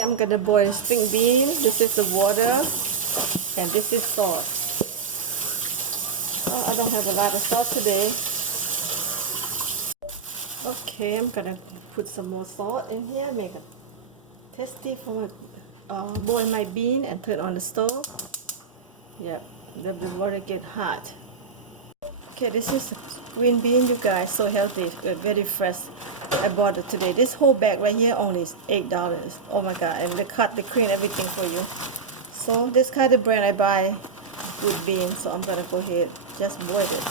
Okay, I'm gonna boil string beans. This is the water, and this is salt. Oh, I don't have a lot of salt today. Okay, I'm gonna put some more salt in here, make it tasty for boil my bean and turn on the stove. Yep, let the water get hot. Okay, this is green bean, you guys, so healthy, very fresh. I bought it today. This whole bag right here only is $8. Oh my god, and they cut, they clean everything for you. So this kind of brand I buy with beans, so I'm gonna go ahead, just boil it.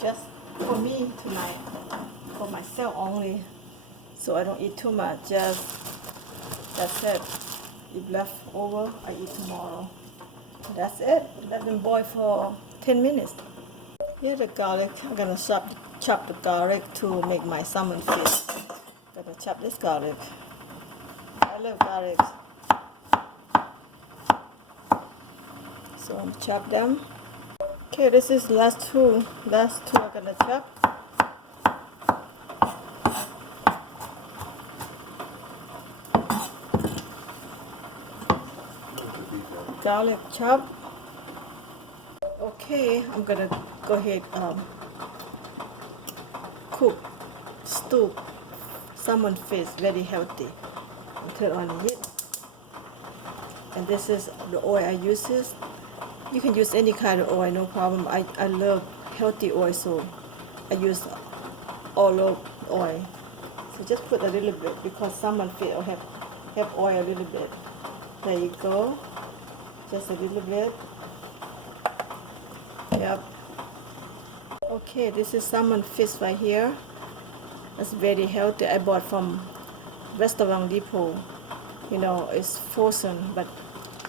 Just for me tonight, for myself only, so I don't eat too much. Just that's it. If left over, I eat tomorrow. That's it. Let them boil for 10 minutes. Here the garlic. I'm gonna chop the garlic to make my salmon fish. Gonna chop this garlic. I love garlic, so I'm chop them. Okay, this is last two I'm gonna chop. Garlic chop. Okay, I'm gonna go ahead cook, stew salmon fish, very healthy. Turn on the heat. And this is the oil I use. You can use any kind of oil, no problem. I love healthy oil, so I use olive oil. So just put a little bit because salmon fish have oil a little bit. There you go. Just a little bit. Yep. Okay, this is salmon fish right here. It's very healthy. I bought from Restaurant Depot. You know, it's frozen, but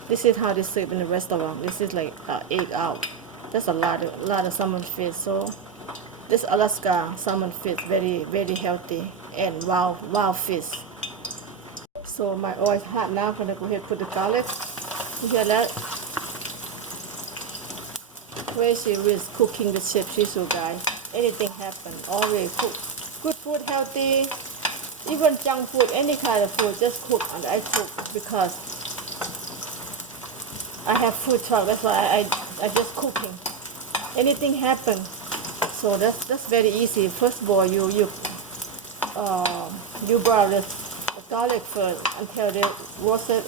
this is how they serve in the restaurant. This is like 8 out. That's a lot of salmon fish. So this Alaska salmon fish, very healthy and wild fish. So my oil is hot now. I'm gonna go ahead and put the garlic. You hear that? Crazy with cooking with Chef Sisou, guys. Anything happen, always cook. Good food, healthy, even junk food, any kind of food, just cook. And I cook because I have food truck. That's why I just cooking. Anything happen, so that's very easy. First of all, you brown the garlic first until they roast it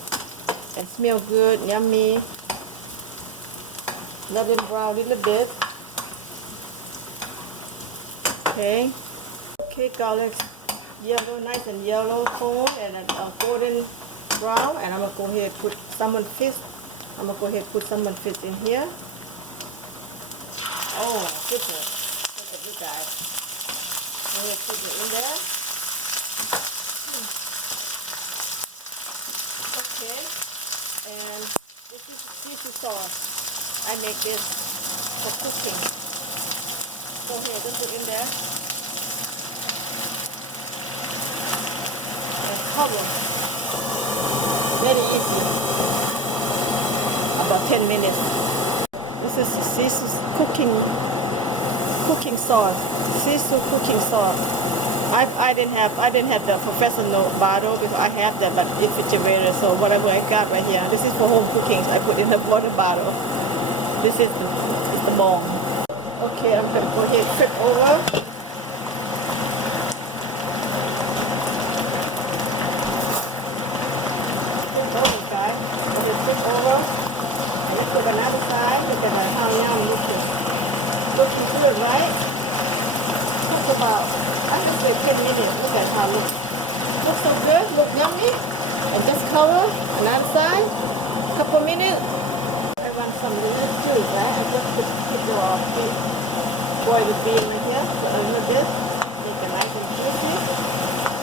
and smell good, yummy. Let them brown a little bit. Okay, garlic yellow, nice and yellow tone, and golden brown. And I'm gonna go ahead and put salmon fish. I'm gonna go ahead and put salmon fish in here. Oh my goodness, look at you guys. Go ahead and put it in there. Okay, and this is sisou sauce. I make this for cooking. Go ahead, just put in there. And cover. Very easy. About 10 minutes. This is sisou cooking sauce. Sisou cooking sauce. I didn't have the professional bottle because I have that, but in refrigerator. So whatever I got right here. This is for home cooking. So I put in the water bottle. This is the bowl. Okay, I'm gonna go ahead and flip over. Flip over, guys. Go ahead and flip over. And let's put another side. Look at how yum looking. Looking good, right? Took about, I just say 10 minutes. Look at how it looks. Looks so good. Look yummy. And just cover another side. Couple minutes. Some little juice, right? I just put boil the bean right here, put a little bit, make it nice and juicy.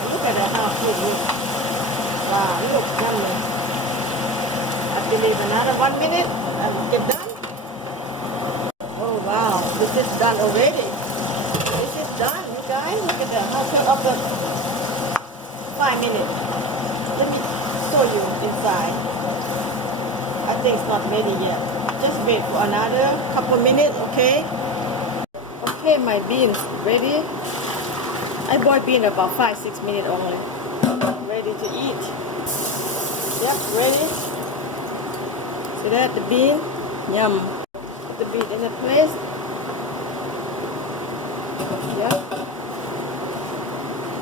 Look at how it looks. Wow, it looks yummy. I believe another 1 minute and we'll get done. Oh wow, this is done already. This is done, you guys. Look at that. How come up the 5 minutes? Let me show you inside. I everything's not ready yet. Just wait for another couple minutes, okay? Okay, my beans ready. I boil bean about 5-6 minutes only. Ready to eat. Yep, ready. See that, the bean? Yum. Put the bean in the place. Yep.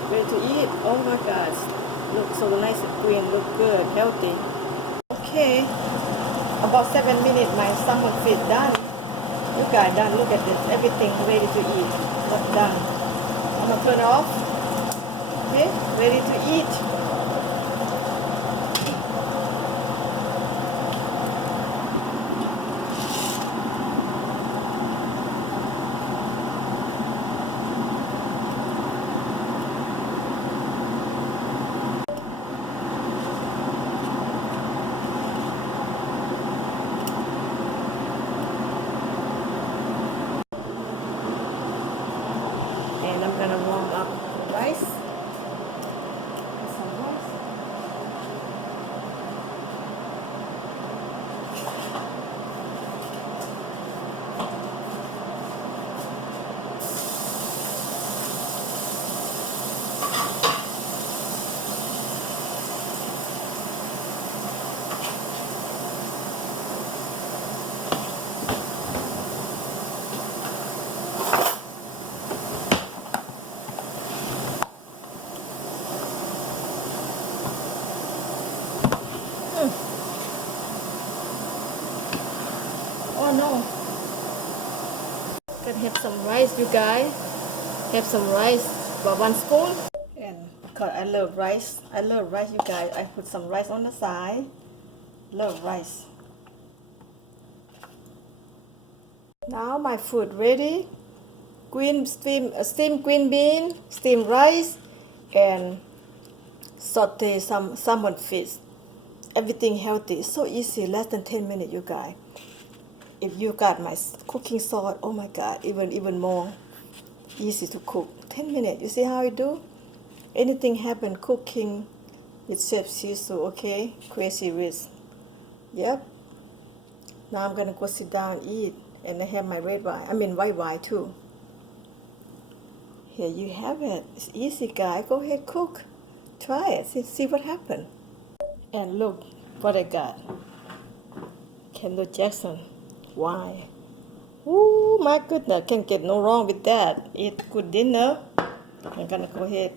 Ready to eat. Oh my gosh. Look so nice and green, look good, healthy. Okay. About 7 minutes, my salmon fish done. You guys done. Look at this. Everything ready to eat. What's done? I'm gonna turn it off. Okay, ready to eat. And I'm gonna warm up the rice. Some rice. Oh no. Can have some rice, you guys. Have some rice, about 1 spoon. And because I love rice, you guys. I put some rice on the side. Love rice. Now my food ready. Steamed green bean, steamed rice, and saute some salmon fish. Everything healthy. So easy, less than 10 minutes, you guys. If you got my cooking sauce, oh my god, even more easy to cook. 10 minutes. You see how I do? Anything happen cooking with Chef Sisou, okay? Crazy rich. Yep. Now I'm gonna go sit down and eat, and I have my red wine. I mean white wine too. Here you have it. It's easy, guys. Go ahead, cook. Try it. See what happened. And look what I got. Kendall Jackson. Why? Ooh, my goodness. Can't get no wrong with that. Eat good dinner. I'm gonna go ahead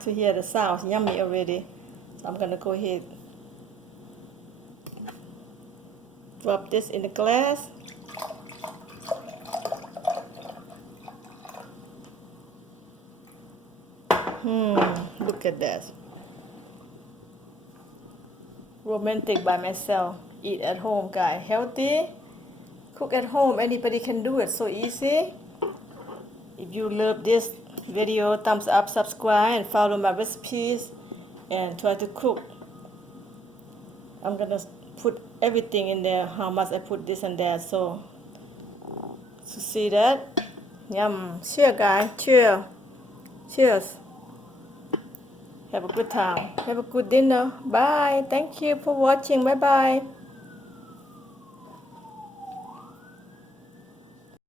to hear the sounds. Yummy already. So I'm gonna go ahead. Drop this in the glass. Look at that. Romantic by myself. Eat at home, guys. Healthy. Cook at home. Anybody can do it. So easy. If you love this video, thumbs up, subscribe, and follow my recipes, and try to cook. I'm gonna put everything in there. How much I put this and that. So to see that. Yum. Cheers, guys. Cheers. Cheers. Have a good time. Have a good dinner. Bye. Thank you for watching. Bye bye.